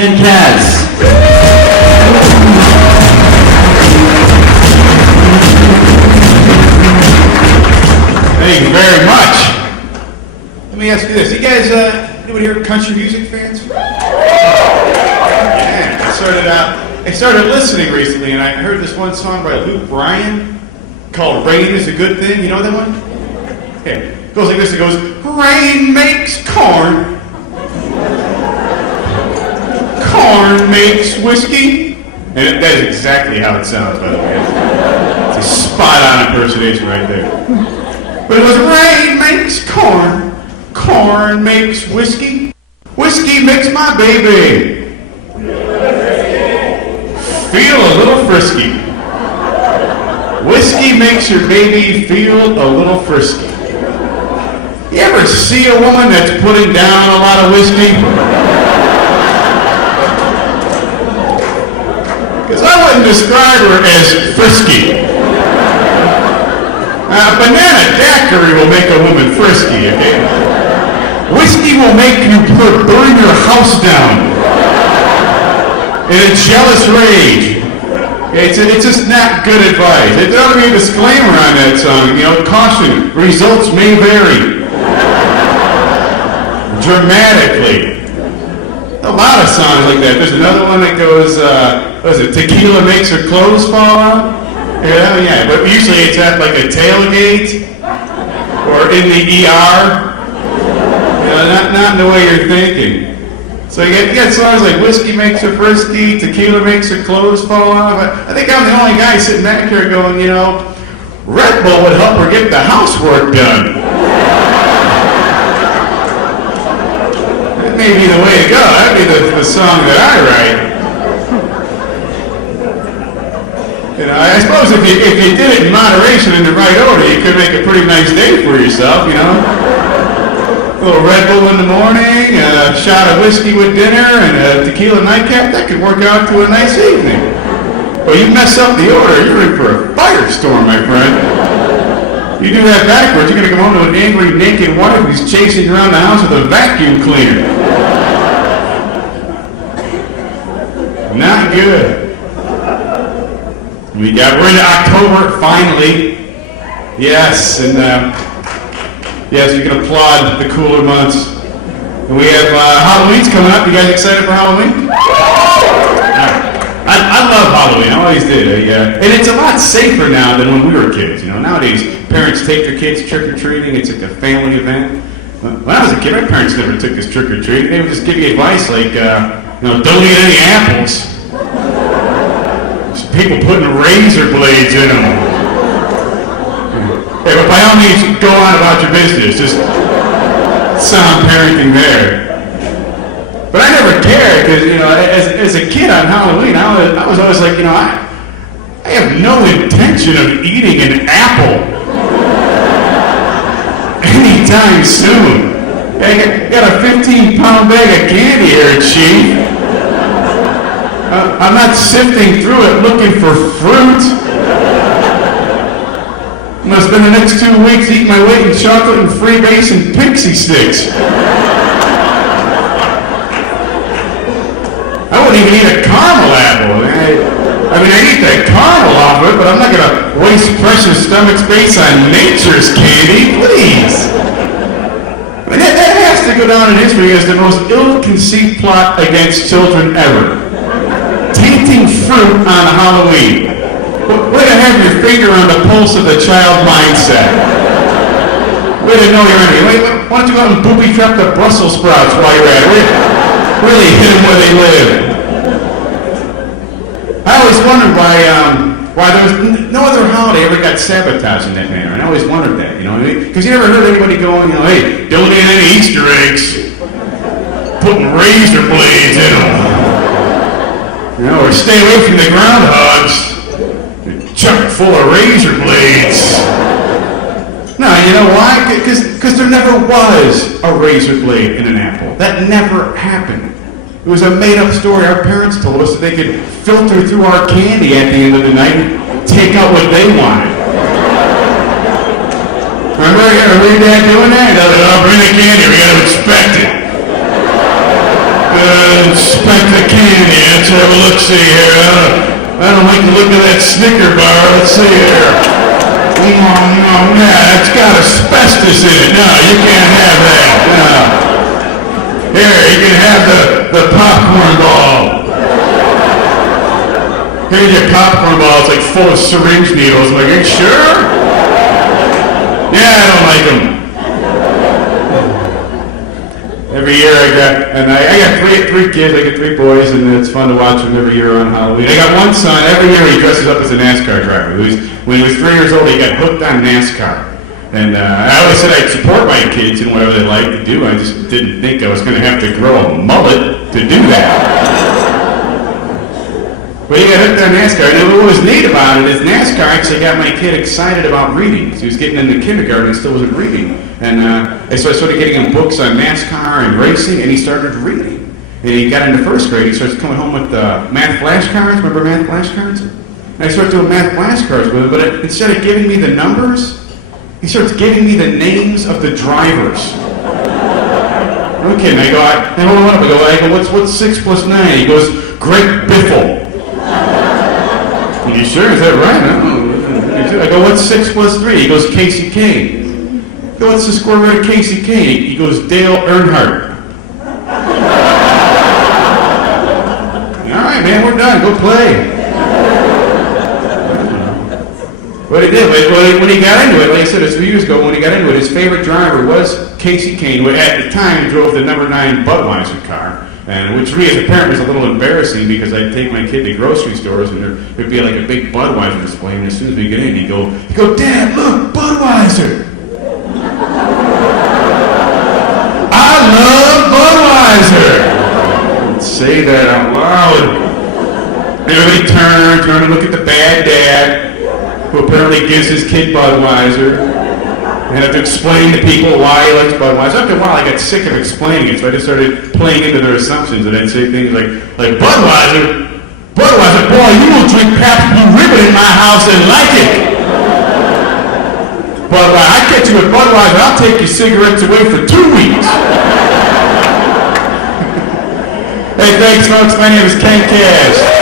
Ken Kaz. Thank you very much. Let me ask you this. You guys, anybody here country music fans? Yeah, I started listening recently, and I heard this one song by Luke Bryan called Rain is a Good Thing. You know that one? Okay. It goes like this. It goes, rain makes corn. Corn makes whiskey. And that is exactly how it sounds, by the way. It's a spot-on impersonation right there. But it was rain makes corn. Corn makes whiskey. Whiskey makes my baby feel a little frisky. Whiskey makes your baby feel a little frisky. You ever see a woman that's putting down a lot of whiskey? Because I wouldn't describe her as frisky. Banana daiquiri will make a woman frisky, okay? Whiskey will make you burn your house down in a jealous rage. It's just not good advice. There ought to be a disclaimer on that song. You know, caution, results may vary. Dramatically. A lot of songs like that. There's another one that goes, what is it, tequila makes her clothes fall out? Yeah, but usually it's at like a tailgate or in the ER. You know, not in the way you're thinking. So you get songs like Whiskey Makes Her Frisky, Tequila Makes Her Clothes Fall Off. I think I'm the only guy sitting back here going, you know, Red Bull would help her get the housework done. That may be the way to go. That'd be the song that I write. You know, I suppose if you did it in moderation in the right order, you could make a pretty nice day for yourself, you know. A little Red Bull in the morning, a shot of whiskey with dinner, and a tequila nightcap, that could work out to a nice evening. But you mess up the order, you're in for a firestorm, my friend. You do that backwards, you're going to come home to an angry, naked wife who's chasing you around the house with a vacuum cleaner. Not good. We're into October, finally. Yes, and yes, you can applaud the cooler months. And we have Halloween's coming up. You guys excited for Halloween? I love Halloween. I always did. And it's a lot safer now than when we were kids. You know, nowadays parents take their kids trick or treating. It's like a family event. When I was a kid, my parents never took us trick or treating. They would just give you advice like, you know, don't eat any apples. There's people putting razor blades in them. Yeah, but by all means, go on about your business. Just sound parenting there. But I never cared because, you know, as a kid on Halloween, I was always like, you know, I have no intention of eating an apple anytime soon. I got a 15-pound bag of candy here, Chief. I'm not sifting through it looking for fruit. I'm going to spend the next 2 weeks eating my weight in chocolate and freebase and pixie sticks. I wouldn't even eat a caramel apple. I mean, I eat that caramel off of it, but I'm not going to waste precious stomach space on nature's candy. Please. I mean, that has to go down in history as the most ill-conceived plot against children ever. Tainting fruit on Halloween. Way to have your finger on the pulse of the child mindset. Way to know you're enemy. Why don't you go out and booby trap the Brussels sprouts while you're at it? Really hit them where they live. I always wondered why there was no other holiday ever got sabotaged in that manner. And I always wondered that, you know what I mean? Because you never heard anybody going, you know, hey, don't eat any Easter eggs. Putting razor blades in them. You know, or stay away from the groundhogs. Chuck full of razor blades. No, you know why? Because there never was a razor blade in an apple. That never happened. It was a made-up story our parents told us so they could filter through our candy at the end of the night and take out what they wanted. Remember your dad doing that? Oh, bring the candy, we got to inspect it. Inspect the candy. Let's have a look-see here. I don't like the look of that Snicker bar. Let's see here. Yeah, it's got asbestos in it. No, you can't have that. No. Here, you can have the popcorn ball. Here's your popcorn ball. It's like full of syringe needles. I'm like, are you sure? Yeah, I don't like them. Every year I got three kids. I got 3 boys, and it's fun to watch them every year on Halloween. I got one son. Every year he dresses up as a NASCAR driver. When he was 3 years old, he got hooked on NASCAR. And I always said I'd support my kids in whatever they like to do. I just didn't think I was going to have to grow a mullet to do that. But he got hooked on NASCAR. And what was neat about it is NASCAR actually got my kid excited about reading. He was getting into kindergarten and still wasn't reading. And so I started getting him books on NASCAR and racing, and he started reading. And he got into 1st grade. He starts coming home with math flashcards. Remember math flashcards? And I started doing math flashcards with him, but instead of giving me the numbers, he starts giving me the names of the drivers. Okay, and I go, hold on, I go, what's 6 plus 9? He goes, Greg Biffle. Are you sure? Is that right? I go, what's 6 plus 3? He goes, Casey Kane. I go, what's the square root of Casey Kane? He goes, Dale Earnhardt. All right, man, we're done. Go play. What he did, when he got into it, like I said, a few years ago, when he got into it, his favorite driver was Casey Kane, who at the time drove the number 9 Budweiser car. And which to me as a parent was a little embarrassing because I'd take my kid to grocery stores and there'd be like a big Budweiser display, and as soon as we get in, he'd go, Dad, look, Budweiser. I love Budweiser. I'd say that out loud. Everybody turn and look at the bad dad who apparently gives his kid Budweiser. And I have to explain to people why he likes Budweiser. After a while, I got sick of explaining it, so I just started playing into their assumptions, and I'd say things like Budweiser, boy, you will drink Pabst Blue Ribbon in my house and like it. But I get you with Budweiser, I'll take your cigarettes away for 2 weeks. Hey, thanks, folks. My name is Ken Cash.